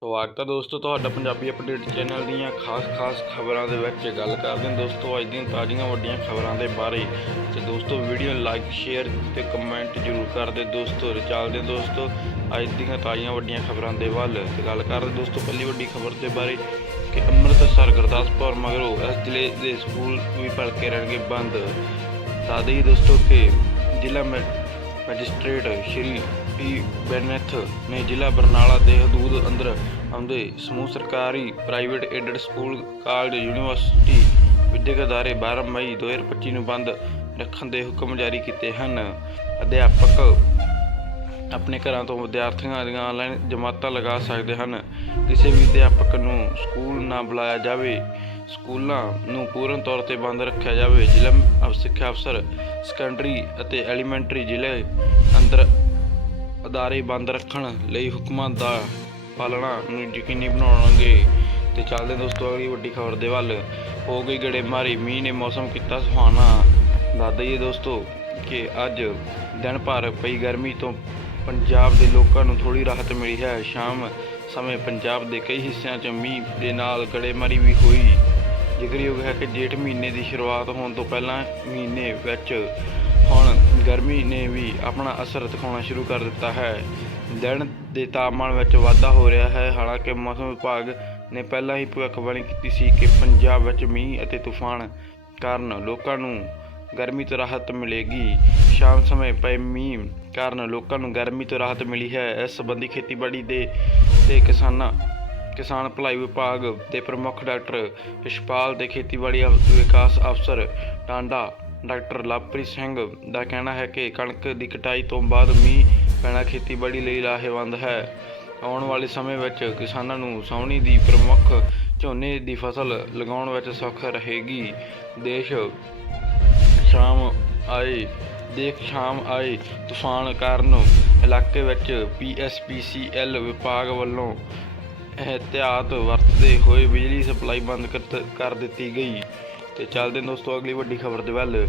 ਸਵਾਗਤ ਹੈ ਦੋਸਤੋ ਤੁਹਾਡਾ ਪੰਜਾਬੀ ਅਪਡੇਟ ਚੈਨਲ ਦੀਆਂ ਖਾਸ-ਖਾਸ ਖਬਰਾਂ ਦੇ ਵਿੱਚ ਗੱਲ ਕਰਦੇ ਹਾਂ। ਦੋਸਤੋ ਅੱਜ ਦੀਆਂ ਤਾਜ਼ੀਆਂ ਵੱਡੀਆਂ ਖਬਰਾਂ ਦੇ ਬਾਰੇ। ਤੇ ਦੋਸਤੋ ਵੀਡੀਓ ਲਾਈਕ ਸ਼ੇਅਰ ਤੇ ਕਮੈਂਟ ਜ਼ਰੂਰ ਕਰਦੇ ਦੋਸਤੋ। ਤੇ ਚੱਲਦੇ ਦੋਸਤੋ ਅੱਜ ਦੀਆਂ ਤਾਜ਼ੀਆਂ ਵੱਡੀਆਂ ਖਬਰਾਂ ਦੇ ਵੱਲ। ਤੇ ਗੱਲ ਕਰਦੇ ਦੋਸਤੋ ਪਹਿਲੀ ਵੱਡੀ ਖਬਰ ਦੇ ਬਾਰੇ ਕਿ ਅੰਮ੍ਰਿਤਸਰ ਗੁਰਦਾਸਪੁਰ ਮਗਰੋਂ ਇਸ ਜ਼ਿਲ੍ਹੇ ਦੇ ਸਕੂਲ ਵੀ ਭਲਕੇ ਰਹਿਣਗੇ ਬੰਦ। ਸਾਦੇ ਹੀ ਦੋਸਤੋ ਕਿ ਜ਼ਿਲ੍ਹਾ ਮੈ- ਮੈਜਿਸਟ੍ਰੇਟ ਸ਼੍ਰੀ ਪੀ ਬੈਨਥ ਨੇ ਜ਼ਿਲ੍ਹਾ ਬਰਨਾਲਾ ਦੇ ਹਦੂਦ ਅੰਦਰ ਆਉਂਦੇ ਸਮੂਹ ਸਰਕਾਰੀ private aided school college university ਵਿਦਿਅਕ ਅਦਾਰੇ 12 ਮਈ 2025 ਨੂੰ ਬੰਦ ਰੱਖਣ ਦੇ ਹੁਕਮ ਜਾਰੀ ਕੀਤੇ ਹਨ। ਅਧਿਆਪਕ ਆਪਣੇ ਘਰਾਂ ਤੋਂ ਵਿਦਿਆਰਥੀਆਂ ਦੀਆਂ ਆਨਲਾਈਨ ਜਮਾਤਾਂ ਲਗਾ ਸਕਦੇ ਹਨ। ਕਿਸੇ ਵੀ ਅਧਿਆਪਕ ਨੂੰ ਸਕੂਲ ਨਾ ਬੁਲਾਇਆ ਜਾਵੇ, ਸਕੂਲਾਂ ਨੂੰ ਪੂਰਨ ਤੌਰ ਤੇ ਬੰਦ ਰੱਖਿਆ ਜਾਵੇ। ਜ਼ਿਲ੍ਹਾ ਸਿੱਖਿਆ ਅਫਸਰ, ਸੈਕੰਡਰੀ ਅਤੇ ਐਲੀਮੈਂਟਰੀ ਜ਼ਿਲ੍ਹੇ ਅੰਦਰ ਅਦਾਰੇ ਬੰਦ ਰੱਖਣ ਲਈ ਹੁਕਮਾਂ ਦਾ ਪਾਲਣਾ ਨੂੰ ਯਕੀਨੀ ਬਣਾਉਣਗੇ ਤੇ ਚੱਲਦੇ ਦੋਸਤੋ, ਅਗਲੀ ਵੱਡੀ ਖਬਰ ਦੇ ਵੱਲ। ਹੋ ਗਈ ਗੜੇਮਾਰੀ ਮੀਂਹ ਨੇ ਮੌਸਮ ਕੀਤਾ ਸੁਹਾਣਾ। ਦੱਸ ਦਈਏ ਦੋਸਤੋ ਕਿ ਅੱਜ ਦਿਨ ਭਰ ਪਈ ਗਰਮੀ ਤੋਂ ਪੰਜਾਬ ਦੇ ਲੋਕਾਂ ਨੂੰ ਥੋੜੀ ਰਾਹਤ ਮਿਲੀ ਹੈ। ਸ਼ਾਮ ਸਮੇਂ ਪੰਜਾਬ ਦੇ ਕਈ ਹਿੱਸਿਆਂ 'ਚ ਮੀਂਹ ਦੇ ਨਾਲ ਗੜੇਮਾਰੀ ਵੀ ਹੋਈ। ਜ਼ਿਕਰਯੋਗ ਹੈ ਕਿ ਜੇਠ ਮਹੀਨੇ ਦੀ ਸ਼ੁਰੂਆਤ ਹੋਣ ਤੋਂ ਪਹਿਲਾਂ ਮਹੀਨੇ ਵਿੱਚ ਹੁਣ ਗਰਮੀ ਨੇ ਵੀ ਆਪਣਾ ਅਸਰ ਦਿਖਾਉਣਾ ਸ਼ੁਰੂ ਕਰ ਦਿੱਤਾ ਹੈ। ਦਿਨ ਦੇ ਤਾਪਮਾਨ ਵਿੱਚ ਵਾਧਾ ਹੋ ਰਿਹਾ ਹੈ। ਹਾਲਾਂਕਿ ਮੌਸਮ ਵਿਭਾਗ ਨੇ ਪਹਿਲਾਂ ਹੀ ਭਵਿੱਖਬਾਣੀ ਕੀਤੀ ਸੀ ਕਿ ਪੰਜਾਬ ਵਿੱਚ ਮੀਂਹ ਅਤੇ ਤੂਫਾਨ ਕਾਰਨ ਲੋਕਾਂ ਨੂੰ ਗਰਮੀ ਤੋਂ ਰਾਹਤ ਮਿਲੇਗੀ। ਸ਼ਾਮ ਸਮੇਂ ਪਏ ਮੀਂਹ ਕਾਰਨ ਲੋਕਾਂ ਨੂੰ ਗਰਮੀ ਤੋਂ ਰਾਹਤ ਮਿਲੀ ਹੈ। ਇਸ ਸੰਬੰਧੀ ਖੇਤੀਬਾੜੀ ਦੇ ਤੇ ਕਿਸਾਨਾਂ, ਕਿਸਾਨ ਭਲਾਈ ਵਿਭਾਗ ਦੇ ਪ੍ਰਮੁੱਖ ਡਾਕਟਰ ਇਸ਼ਪਾਲ ਤੇ ਖੇਤੀਬਾੜੀ ਵਿਕਾਸ ਅਫਸਰ ਟਾਂਡਾ ਡਾਕਟਰ ਲਵਪ੍ਰੀਤ ਸਿੰਘ ਦਾ ਕਹਿਣਾ ਹੈ ਕਿ ਕਣਕ ਦੀ ਕਟਾਈ ਤੋਂ ਬਾਅਦ ਮੀਂਹ ਪੈਣਾ ਖੇਤੀਬਾੜੀ ਲਈ ਲਾਹੇਵੰਦ ਹੈ। ਆਉਣ ਵਾਲੇ ਸਮੇਂ ਵਿੱਚ ਕਿਸਾਨਾਂ ਨੂੰ ਸਾਉਣੀ ਦੀ ਪ੍ਰਮੁੱਖ ਝੋਨੇ ਦੀ ਫਸਲ ਲਗਾਉਣ ਵਿੱਚ ਸੌਖ ਰਹੇਗੀ। ਦੇਸ਼ ਸ਼ਾਮ ਆਏ, ਦੇਖ ਸ਼ਾਮ ਆਏ ਤੂਫਾਨ ਕਾਰਨ ਇਲਾਕੇ ਵਿੱਚ ਪੀਐਸਪੀਸੀਐਲ ਵਿਭਾਗ ਵੱਲੋਂ ਇਹਤਿਆਤ ਵਰਤਦੇ ਹੋਏ ਬਿਜਲੀ ਸਪਲਾਈ ਬੰਦ ਕਰ- ਕਰ ਦਿੱਤੀ ਗਈ। ਤੇ ਚੱਲਦੇ ਹਾਂ ਦੋਸਤੋ ਅਗਲੀ ਵੱਡੀ ਖਬਰ ਦੇ ਵੱਲ।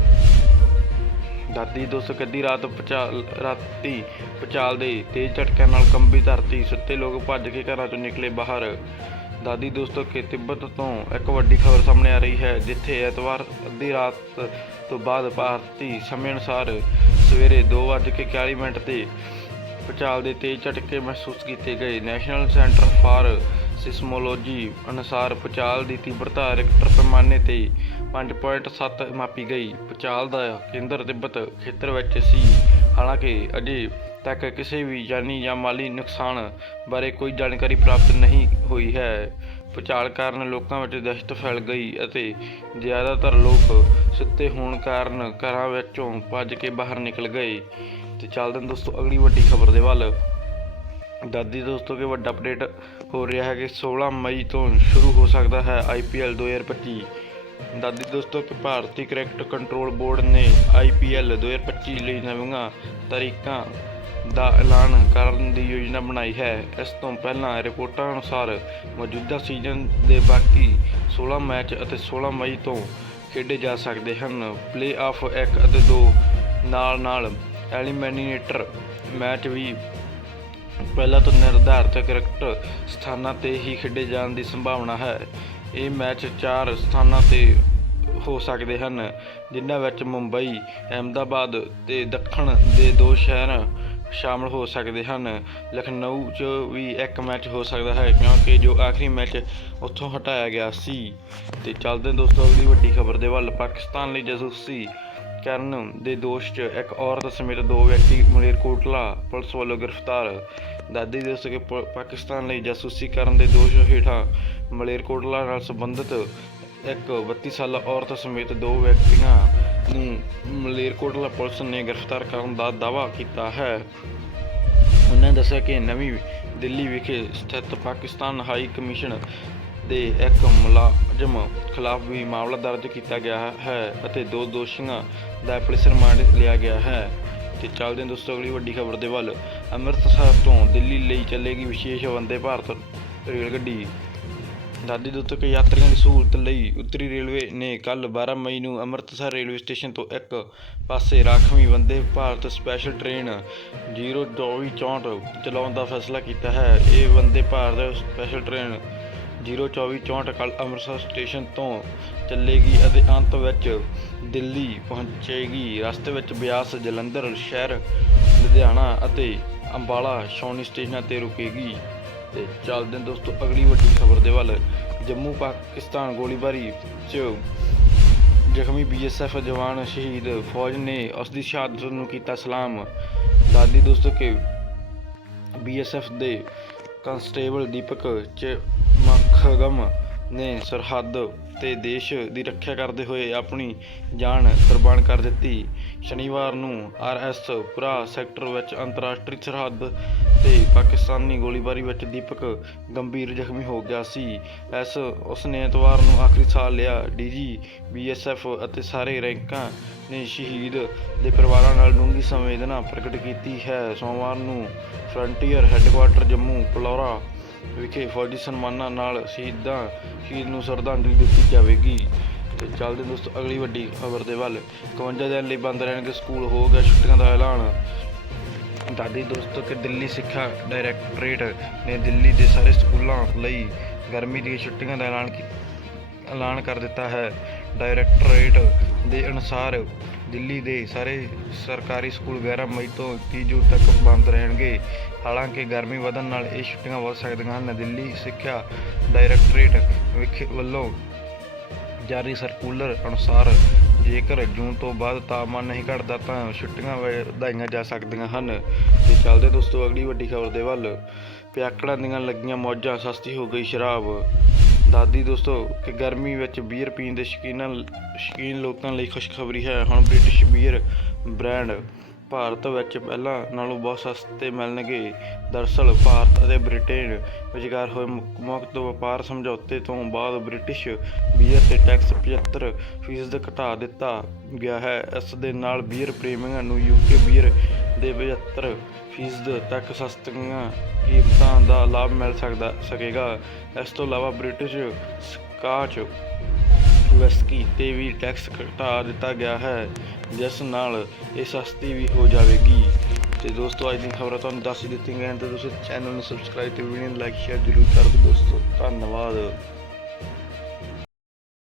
ਦਾਦੀ ਦੋਸਤ ਕੱਦੀ ਰਾਤ ਪਚਾਲ, ਰਾਤੀ ਪਚਾਲ ਦੇ ਤੇਜ਼ ਝਟਕਿਆਂ ਨਾਲ ਕੰਬੀ ਧਰਤੀ, ਸੁੱਤੇ ਲੋਕ ਭੱਜ ਕੇ ਘਰਾਂ 'ਚੋਂ ਨਿਕਲੇ ਬਾਹਰ। ਦਾਦੀ ਦੋਸਤੋ ਕਿ ਤਿੱਬਤ ਤੋਂ ਇੱਕ ਵੱਡੀ ਖਬਰ ਸਾਹਮਣੇ ਆ ਰਹੀ ਹੈ, ਜਿੱਥੇ ਐਤਵਾਰ ਅੱਧੀ ਰਾਤ ਤੋਂ ਬਾਅਦ ਭਾਰਤੀ ਸਮੇਂ ਅਨੁਸਾਰ ਸਵੇਰੇ 2:41 ਮਿੰਟ ਤੇ ਭੂਚਾਲ ਦੇ ਤੇਜ਼ ਝਟਕੇ ਮਹਿਸੂਸ ਕੀਤੇ ਗਏ। ਨੈਸ਼ਨਲ ਸੈਂਟਰ ਫਾਰ ਸਿਸਮੋਲੋਜੀ ਅਨੁਸਾਰ ਭੂਚਾਲ ਦੀ ਤੀਬਰਤਾ ਰਿਕਟਰ ਪੈਮਾਨੇ ਤੇ 5.7 ਮਾਪੀ ਗਈ। ਭੂਚਾਲ ਦਾ ਕੇਂਦਰ ਤਿੱਬਤ ਖੇਤਰ ਵਿੱਚ ਸੀ। ਹਾਲਾਂਕਿ ਅਜੇ ਤੱਕ ਕਿਸੇ ਵੀ ਜਾਨੀ ਜਾਂ ਮਾਲੀ ਨੁਕਸਾਨ ਬਾਰੇ ਕੋਈ ਜਾਣਕਾਰੀ ਪ੍ਰਾਪਤ ਨਹੀਂ ਹੋਈ ਹੈ। ਭੂਚਾਲ ਕਾਰਨ ਲੋਕਾਂ ਵਿੱਚ ਦਹਿਸ਼ਤ ਫੈਲ ਗਈ ਅਤੇ ਜ਼ਿਆਦਾਤਰ ਲੋਕ ਸੁੱਤੇ ਹੋਣ ਕਾਰਨ ਘਰਾਂ ਵਿੱਚੋਂ ਭੱਜ ਕੇ ਬਾਹਰ ਨਿਕਲ ਗਏ। ਤੇ ਚੱਲਦੇ ਹਾਂ ਦੋਸਤੋ ਅਗਲੀ ਵੱਡੀ ਖਬਰ ਦੇ ਵੱਲ। ਦਾਦੀ ਦੋਸਤੋ ਕਿ ਵੱਡਾ ਅਪਡੇਟ ਹੋ ਰਿਹਾ ਹੈ ਕਿ 16 ਮਈ ਤੋਂ ਸ਼ੁਰੂ ਹੋ ਸਕਦਾ ਹੈ ਆਈਪੀਐਲ 2025 ਦਾਦੀ ਦੋਸਤੋ ਕਿ ਭਾਰਤੀ ਕ੍ਰਿਕਟ ਕੰਟਰੋਲ ਬੋਰਡ ਨੇ ਆਈਪੀਐਲ 2025 ਲਈ ਨਵੀਆਂ ਤਾਰੀਖਾਂ ਦਾ ਐਲਾਨ ਕਰਨ ਦੀ ਯੋਜਨਾ ਬਣਾਈ ਹੈ। ਇਸ ਤੋਂ ਪਹਿਲਾਂ ਰਿਪੋਰਟਾਂ ਅਨੁਸਾਰ ਮੌਜੂਦਾ ਸੀਜ਼ਨ ਦੇ ਬਾਕੀ 16 ਮੈਚ ਅਤੇ 16 ਮਈ ਤੋਂ ਖੇਡੇ ਜਾ ਸਕਦੇ ਹਨ। ਪਲੇ-ਆਫ 1 ਅਤੇ 2 ਨਾਲ ਨਾਲ ਐਲੀਮੀਨੇਟਰ ਮੈਚ ਵੀ ਪਹਿਲਾਂ ਤੋਂ ਨਿਰਧਾਰਤ ਕ੍ਰਿਕਟ ਸਥਾਨਾਂ ਤੇ ਹੀ ਖੇਡੇ ਜਾਣ ਦੀ ਸੰਭਾਵਨਾ ਹੈ। ਇਹ ਮੈਚ ਚਾਰ ਸਥਾਨਾਂ ਤੇ ਹੋ ਸਕਦੇ ਹਨ, ਜਿਨ੍ਹਾਂ ਵਿੱਚ ਮੁੰਬਈ, ਅਹਿਮਦਾਬਾਦ ਤੇ ਦੱਖਣ ਦੇ ਦੋ ਸ਼ਹਿਰ ਸ਼ਾਮਲ ਹੋ ਸਕਦੇ ਹਨ। ਲਖਨਊ 'ਚ ਵੀ ਇੱਕ ਮੈਚ ਹੋ ਸਕਦਾ ਹੈ, ਕਿਉਂਕਿ ਜੋ ਆਖਰੀ ਮੈਚ ਉੱਥੋਂ ਹਟਾਇਆ ਗਿਆ ਸੀ। ਤੇ ਚੱਲਦੇ ਦੋਸਤੋ, ਅਗਲੀ ਵੱਡੀ ਖਬਰ ਦੇ ਵੱਲ। ਪਾਕਿਸਤਾਨ ਲਈ ਜਾਸੂਸੀ ਕਰਨ ਦੇ ਦੋਸ਼ 'ਚ ਇੱਕ ਔਰਤ ਸਮੇਤ ਦੋ ਵਿਅਕਤੀ ਮਲੇਰਕੋਟਲਾ ਪੁਲਿਸ ਵੱਲੋਂ ਗ੍ਰਿਫਤਾਰ। ਦਾਦੀ ਦੇ ਸਕੇ ਪਾਕਿਸਤਾਨ ਲਈ ਜਾਸੂਸੀ ਕਰਨ ਦੇ ਦੋਸ਼ ਹੇਠਾਂ ਮਲੇਰਕੋਟਲਾ ਨਾਲ ਸੰਬੰਧਿਤ ਇੱਕ 32 ਸਾਲਾ ਔਰਤ ਸਮੇਤ ਦੋ ਵਿਅਕਤੀਆਂ ਨੂੰ ਮਲੇਰਕੋਟਲਾ ਪੁਲਿਸ ਨੇ ਗ੍ਰਿਫਤਾਰ ਕਰਨ ਦਾ ਦਾਅਵਾ ਕੀਤਾ ਹੈ। ਉਹਨਾਂ ਦੱਸਿਆ ਕਿ ਨਵੀਂ ਦਿੱਲੀ ਵਿਖੇ ਸਥਿਤ ਪਾਕਿਸਤਾਨ ਹਾਈ ਕਮਿਸ਼ਨ ਦੇ ਇੱਕ ਮੁਲਾਜ਼ਮ ਖਿਲਾਫ ਵੀ ਮਾਮਲਾ ਦਰਜ ਕੀਤਾ ਗਿਆ ਹੈ ਅਤੇ ਦੋ ਦੋਸ਼ੀਆਂ ਦਾ ਪੁਲਿਸ ਰਿਮਾਂਡ ਲਿਆ ਗਿਆ ਹੈ। ਤੇ ਚੱਲਦੇ ਹਾਂ ਦੋਸਤੋ ਅਗਲੀ ਵੱਡੀ ਖਬਰ ਦੇ ਵੱਲ। ਅੰਮ੍ਰਿਤਸਰ ਤੋਂ ਦਿੱਲੀ ਲਈ ਚੱਲੇਗੀ ਵਿਸ਼ੇਸ਼ ਵੰਦੇ ਭਾਰਤ ਰੇਲ ਗੱਡੀ ਦਾਦੀ ਦੋਸਤੋ ਕਿ ਯਾਤਰੀਆਂ ਦੀ ਸਹੂਲਤ ਲਈ ਉੱਤਰੀ ਰੇਲਵੇ ਨੇ ਕੱਲ 12 ਮਈ ਨੂੰ ਅੰਮ੍ਰਿਤਸਰ ਰੇਲਵੇ ਸਟੇਸ਼ਨ ਤੋਂ ਇੱਕ ਪਾਸੇ ਰਾਖਵੀਂ ਵੰਦੇ ਭਾਰਤ ਸਪੈਸ਼ਲ ਟ੍ਰੇਨ 02464 ਚਲਾਉਣ ਦਾ ਫੈਸਲਾ ਕੀਤਾ ਹੈ। ਇਹ ਵੰਦੇ ਭਾਰਤ ਸਪੈਸ਼ਲ ਟ੍ਰੇਨ 02464 ਕੱਲ ਅੰਮ੍ਰਿਤਸਰ ਸਟੇਸ਼ਨ ਤੋਂ ਚੱਲੇਗੀ ਅਤੇ ਅੰਤ ਵਿੱਚ ਦਿੱਲੀ ਪਹੁੰਚੇਗੀ। ਰਸਤੇ ਵਿੱਚ ਬਿਆਸ, ਜਲੰਧਰ ਸ਼ਹਿਰ, ਲੁਧਿਆਣਾ ਅਤੇ ਅੰਬਾਲਾ ਛਾਉਣੀ ਸਟੇਸ਼ਨਾਂ ਤੇ ਰੁਕੇਗੀ। ਤੇ ਚੱਲਦੇ ਹਾਂ ਦੋਸਤੋ, ਅਗਲੀ ਵੱਡੀ ਖਬਰ ਦੇ ਵੱਲ। ਜੰਮੂ, ਪਾਕਿਸਤਾਨ ਗੋਲੀਬਾਰੀ 'ਚ ਜ਼ਖਮੀ ਬੀਐਸਐਫ ਜਵਾਨ ਸ਼ਹੀਦ ਫੌਜ ਨੇ ਉਸ ਦੀ ਸ਼ਹਾਦਤ ਨੂੰ ਕੀਤਾ ਸਲਾਮ। ਦਾਦੀ ਦੋਸਤੋ ਕਿ ਬੀਐਸਐਫ ਦੇ ਕਾਂਸਟੇਬਲ ਦੀਪਕ ਚ ਖਗਮ ਨੇ ਸਰਹੱਦ ਤੇ ਦੇਸ਼ ਦੀ ਰੱਖਿਆ ਕਰਦੇ ਹੋਏ ਆਪਣੀ ਜਾਨ ਕੁਰਬਾਨ ਕਰ ਦਿੱਤੀ। ਸ਼ਨੀਵਾਰ ਨੂੰ ਆਰਐਸ ਪੁਰਾ ਸੈਕਟਰ ਵਿੱਚ ਅੰਤਰਰਾਸ਼ਟਰੀ ਸਰਹੱਦ ਤੇ ਪਾਕਿਸਤਾਨੀ ਗੋਲੀਬਾਰੀ ਵਿੱਚ ਦੀਪਕ ਗੰਭੀਰ ਜ਼ਖਮੀ ਹੋ ਗਿਆ ਸੀ। ਇਸ ਉਸ ਨੇ ਐਤਵਾਰ ਨੂੰ ਆਖਰੀ ਸਾਹ ਲਿਆ। ਡੀਜੀ ਬੀਐਸਐਫ ਅਤੇ ਸਾਰੇ ਰੈਂਕਾਂ ਨੇ ਸ਼ਹੀਦ ਦੇ ਪਰਿਵਾਰਾਂ ਨਾਲ ਡੂੰਘੀ ਸੰਵੇਦਨਾ ਪ੍ਰਗਟ ਕੀਤੀ ਹੈ। ਸੋਮਵਾਰ ਨੂੰ ਫਰੰਟੀਅਰ ਹੈੱਡਕੁਆਰਟਰ ਜੰਮੂ ਪਲੌਰਾ ਵਿਖੇ ਫੌਜੀ ਸਨਮਾਨਾਂ ਨਾਲ ਸ਼ਹੀਦਾਂ, ਸ਼ਹੀਦ ਨੂੰ ਸ਼ਰਧਾਂਜਲੀ ਦਿੱਤੀ ਜਾਵੇਗੀ। ਤੇ ਚੱਲਦੇ ਦੋਸਤੋ, ਅਗਲੀ ਵੱਡੀ ਖਬਰ ਦੇ ਵੱਲ। 51 ਦਿਨ ਲਈ ਬੰਦ ਰਹਿਣਗੇ ਸਕੂਲ, ਹੋ ਗਿਆ ਛੁੱਟੀਆਂ ਦਾ ਐਲਾਨ। ਦਾਦੀ ਦੋਸਤੋ ਕਿ ਦਿੱਲੀ ਸਿੱਖਿਆ ਡਾਇਰੈਕਟੋਰੇਟ ਨੇ ਦਿੱਲੀ ਦੇ ਸਾਰੇ ਸਕੂਲਾਂ ਲਈ ਗਰਮੀ ਦੀਆਂ ਛੁੱਟੀਆਂ ਦਾ ਐਲਾਨ ਐਲਾਨ ਕਰ ਦਿੱਤਾ ਹੈ। ਡਾਇਰੈਕਟੋਰੇਟ ਦੇ ਅਨੁਸਾਰ ਦਿੱਲੀ ਦੇ ਸਾਰੇ ਸਰਕਾਰੀ ਸਕੂਲ 11 ਮਈ ਤੋਂ 30 ਜੂਨ ਤੱਕ ਬੰਦ ਰਹਿਣਗੇ। ਹਾਲਾਂਕਿ ਗਰਮੀ ਵਧਣ ਨਾਲ ਇਹ ਛੁੱਟੀਆਂ ਵੱਧ ਸਕਦੀਆਂ ਹਨ। ਦਿੱਲੀ ਸਿੱਖਿਆ ਡਾਇਰੈਕਟੋਰੇਟ ਵਿਖੇ ਵੱਲੋਂ ਜਾਰੀ ਸਰਕੂਲਰ ਅਨੁਸਾਰ ਜੇਕਰ ਜੂਨ ਤੋਂ ਬਾਅਦ ਤਾਪਮਾਨ ਨਹੀਂ ਘਟਦਾ ਤਾਂ ਛੁੱਟੀਆਂ ਵਧਾਈਆਂ ਜਾ ਸਕਦੀਆਂ ਹਨ। ਤੇ ਚੱਲਦੇ ਦੋਸਤੋ, ਅਗਲੀ ਵੱਡੀ ਖਬਰ ਦੇ ਵੱਲ। ਪਿਆਕੜਾਂ ਦੀਆਂ ਲੱਗੀਆਂ ਮੌਜਾਂ, ਸਸਤੀ ਹੋ ਗਈ ਸ਼ਰਾਬ। ਦਾਦੀ ਦੋਸਤੋ, ਕਿ ਗਰਮੀ ਵਿੱਚ ਬੀਅਰ ਪੀਣ ਦੇ ਸ਼ੌਕੀਨਾਂ ਸ਼ੌਕੀਨ ਲੋਕਾਂ ਲਈ ਖੁਸ਼ਖਬਰੀ ਹੈ। ਹੁਣ ਬ੍ਰਿਟਿਸ਼ ਬੀਅਰ ਬ੍ਰਾਂਡ ਭਾਰਤ ਵਿੱਚ ਪਹਿਲਾਂ ਨਾਲੋਂ ਬਹੁਤ ਸਸਤੇ ਮਿਲਣਗੇ। ਦਰਅਸਲ ਭਾਰਤ ਅਤੇ ਬ੍ਰਿਟੇਨ ਵਿਚਕਾਰ ਹੋਏ ਮੁਕ- ਮੁਕਤ ਵਪਾਰ ਸਮਝੌਤੇ ਤੋਂ ਬਾਅਦ ਬ੍ਰਿਟਿਸ਼ ਬੀਅਰ ਤੇ ਟੈਕਸ 75% ਫੀਸਦ ਘਟਾ ਦਿੱਤਾ ਗਿਆ ਹੈ। ਇਸ ਦੇ ਨਾਲ ਬੀਅਰ ਪ੍ਰੇਮੀਆਂ ਨੂੰ ਯੂਕੇ ਬੀਅਰ ਦੇ 75% ਫੀਸਦ ਤੱਕ ਸਸਤੀਆਂ ਕੀਮਤਾਂ ਦਾ ਲਾਭ ਮਿਲ ਸਕਦਾ, ਸਕੇਗਾ। ਇਸ ਤੋਂ ਇਲਾਵਾ ਬ੍ਰਿਟਿਸ਼ ਸਕਾਚ ਵਿਸਕੀ ਤੇ ਵੀ ਟੈਕਸ ਘਟਾ ਦਿੱਤਾ ਗਿਆ ਹੈ, ਜਿਸ ਨਾਲ ਇਹ ਸਸਤੀ ਵੀ ਹੋ ਜਾਵੇਗੀ। ਤੇ ਦੋਸਤੋ, ਅੱਜ ਦੀ ਖਬਰਾਂ ਤੁਹਾਨੂੰ ਦੱਸ ਦਿੱਤੀਆਂ ਗਈਆਂ ਤੇ ਤੁਸੀਂ ਚੈਨਲ ਨੂੰ ਸਬਸਕ੍ਰਾਈਬ ਤੇ ਵੀਡੀਓ ਨੂੰ ਲਾਈਕ ਸ਼ੇਅਰ ਜ਼ਰੂਰ ਕਰ ਦਿਓ ਦੋਸਤੋ। ਧੰਨਵਾਦ।